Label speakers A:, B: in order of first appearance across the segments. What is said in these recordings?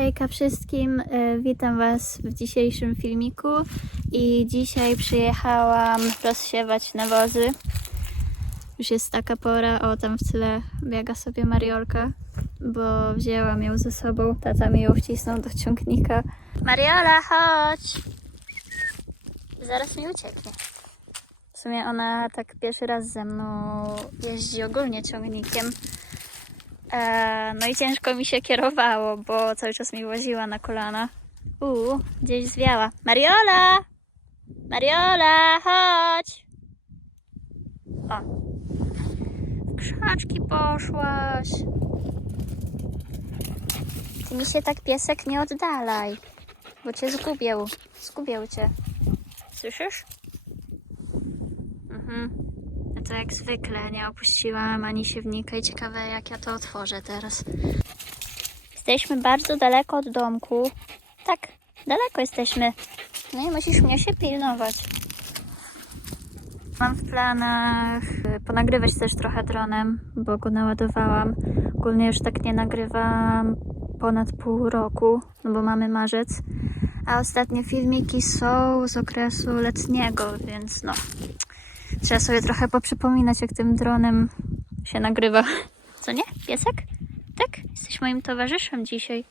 A: Hejka wszystkim, e, witam Was w dzisiejszym filmiku i dzisiaj przyjechałam rozsiewać nawozy. Już jest taka pora, o tam w tle biega sobie Mariolka, bo wzięłam ją ze sobą, tata mi ją wcisnął do ciągnika. Mariola, chodź! Zaraz mi ucieknie. W sumie ona tak pierwszy raz ze mną jeździ ogólnie ciągnikiem. E, no i ciężko mi się kierowało, bo cały czas mi łaziła na kolana. Uuu, gdzieś zwiała. Mariola! Mariola, chodź! O. W krzaczki poszłaś. Ty mi się tak piesek nie oddalaj, bo cię zgubię. Zgubię cię. Słyszysz? Mhm. To jak zwykle nie opuściłam ani siewnika i ciekawe jak ja to otworzę teraz. Jesteśmy bardzo daleko od domku. Tak, daleko jesteśmy. No i musisz mnie się pilnować. Mam w planach y, ponagrywać też trochę dronem, bo go naładowałam. Ogólnie już tak nie nagrywam ponad pół roku, no bo mamy marzec. A ostatnie filmiki są z okresu letniego, więc no, Trzeba sobie trochę poprzypominać, jak tym dronem się nagrywa. Co nie? Piesek? Tak? Jesteś moim towarzyszem dzisiaj.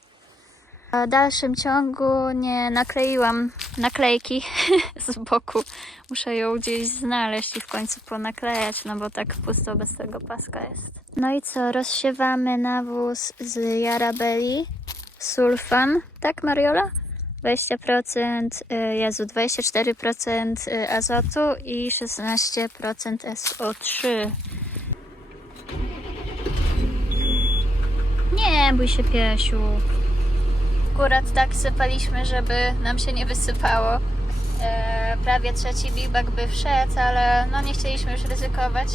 A: W dalszym ciągu nie nakleiłam naklejki z boku. Muszę ją gdzieś znaleźć i w końcu ponaklejać, no bo tak pusto bez tego paska jest. No i co? Rozsiewamy nawóz z Jarabeli, sulfan. Tak, Mariola? 20%, y, Jezu, 24% y, azotu i 16% SO3. Nie bój się, Piesiu. Akurat tak sypaliśmy, żeby nam się nie wysypało. E, prawie trzeci bibak by wszedł, ale no nie chcieliśmy już ryzykować.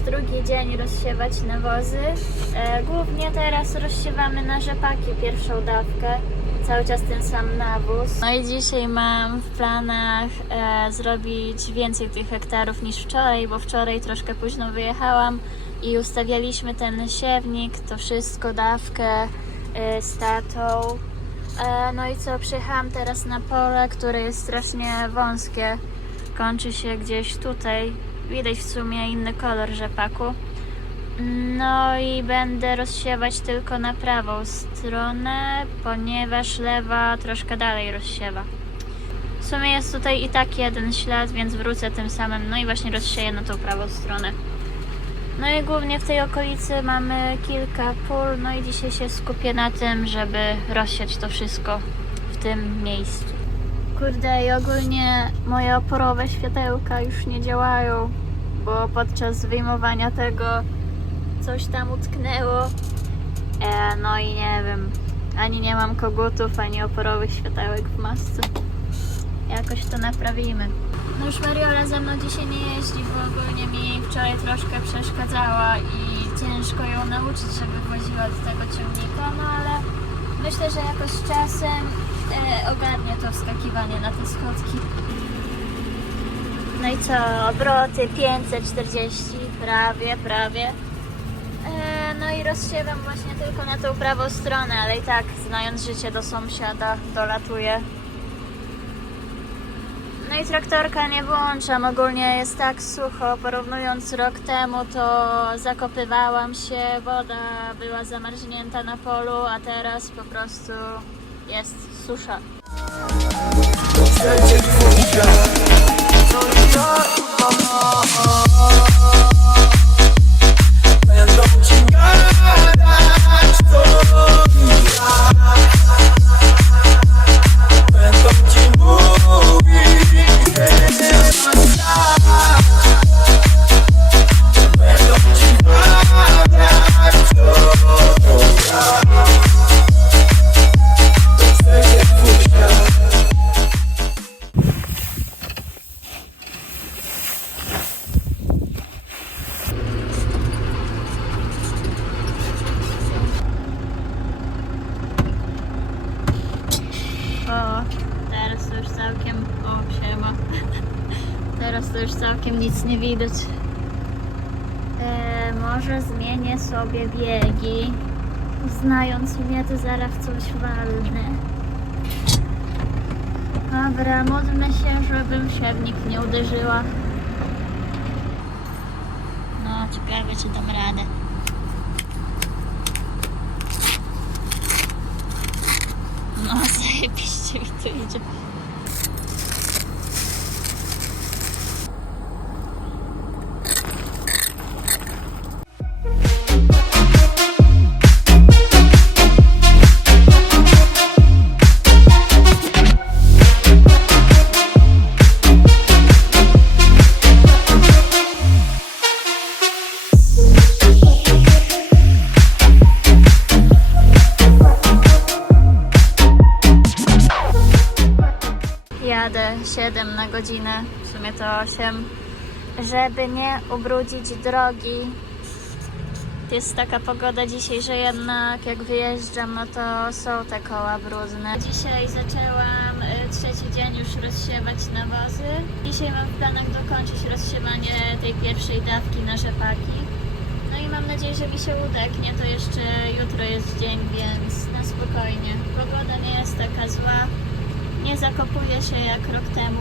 A: Drugi dzień rozsiewać nawozy. E, głównie teraz rozsiewamy na rzepaki pierwszą dawkę. Cały czas ten sam nawóz. No i dzisiaj mam w planach e, zrobić więcej tych hektarów niż wczoraj, bo wczoraj troszkę późno wyjechałam i ustawialiśmy ten siewnik, to wszystko, dawkę e, z tatą. No i co, przyjechałam teraz na pole, które jest strasznie wąskie. Kończy się gdzieś tutaj. Widać w sumie inny kolor rzepaku. No i będę rozsiewać tylko na prawą stronę, ponieważ lewa troszkę dalej rozsiewa. W sumie jest tutaj i tak jeden ślad, więc wrócę tym samym. No i właśnie rozsieję na tą prawą stronę. No i głównie w tej okolicy mamy kilka pól, no i dzisiaj się skupię na tym, żeby rozsiać to wszystko w tym miejscu. Kurde, i ogólnie moje oporowe światełka już nie działają, bo podczas wyjmowania tego coś tam utknęło. E, no i nie wiem, ani nie mam kogutów, ani oporowych światełek w masce. Jakoś to naprawimy. No już Mariola ze mną dzisiaj nie jeździ, bo ogólnie mi wczoraj troszkę przeszkadzała i ciężko ją nauczyć, żeby woziła do tego ciągnika, no ale myślę, że jakoś z czasem e, ogarnie to wskakiwanie na te schodki. No i co, obroty 540, prawie, prawie. E, no i rozsiewam właśnie tylko na tą prawą stronę, ale i tak, znając życie do sąsiada, dolatuje. No i traktorka nie włączam, ogólnie jest tak sucho, porównując rok temu to zakopywałam się, woda była zamarznięta na polu, a teraz po prostu jest
B: 就是 to
A: już całkiem nic nie widać. E, może zmienię sobie biegi. Znając mnie, to zaraz coś walnę. Dobra, módlmy się, żebym się w nikt nie uderzyła. No, ciekawe, czy dam radę. No, zajebiście mi to idzie. 7 na godzinę, w sumie to 8, żeby nie ubrudzić drogi. Jest taka pogoda dzisiaj, że jednak jak wyjeżdżam, no to są te koła brudne. Dzisiaj zaczęłam y, trzeci dzień już rozsiewać nawozy. Dzisiaj mam w planach dokończyć rozsiewanie tej pierwszej dawki na rzepaki. No i mam nadzieję, że mi się uda. Jak nie, to jeszcze jutro jest dzień, więc na spokojnie. Pogoda nie jest taka zła. Nie zakopuję się jak rok temu.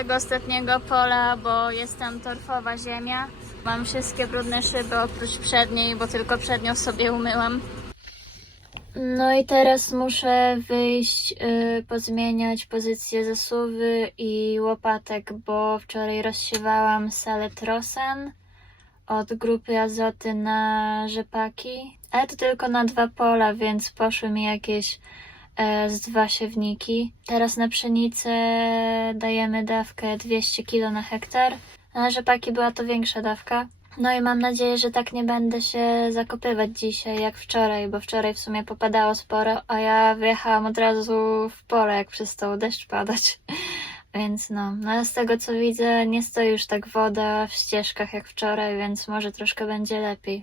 A: Tego ostatniego pola, bo jest tam torfowa ziemia. Mam wszystkie brudne szyby oprócz przedniej, bo tylko przednią sobie umyłam. No i teraz muszę wyjść, yy, pozmieniać pozycję zasuwy i łopatek, bo wczoraj rozsiewałam salę trosan od grupy azoty na rzepaki, ale to tylko na dwa pola, więc poszły mi jakieś z dwa siewniki. Teraz na pszenicę dajemy dawkę 200 kg na hektar, na rzepaki była to większa dawka. No i mam nadzieję, że tak nie będę się zakopywać dzisiaj jak wczoraj, bo wczoraj w sumie popadało sporo, a ja wyjechałam od razu w pole, jak przestał deszcz padać. Więc no, no z tego co widzę, nie stoi już tak woda w ścieżkach jak wczoraj, więc może troszkę będzie lepiej.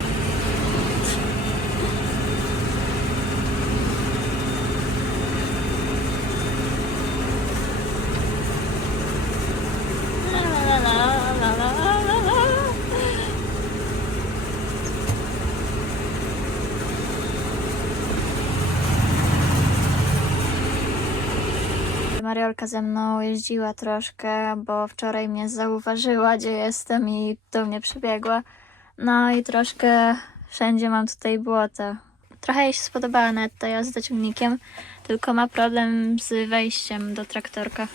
A: Mariolka ze mną jeździła troszkę, bo wczoraj mnie zauważyła, gdzie jestem i do mnie przybiegła. No i troszkę wszędzie mam tutaj błota. Trochę jej się spodobała nawet ta jazda ciągnikiem, tylko ma problem z wejściem do traktorka.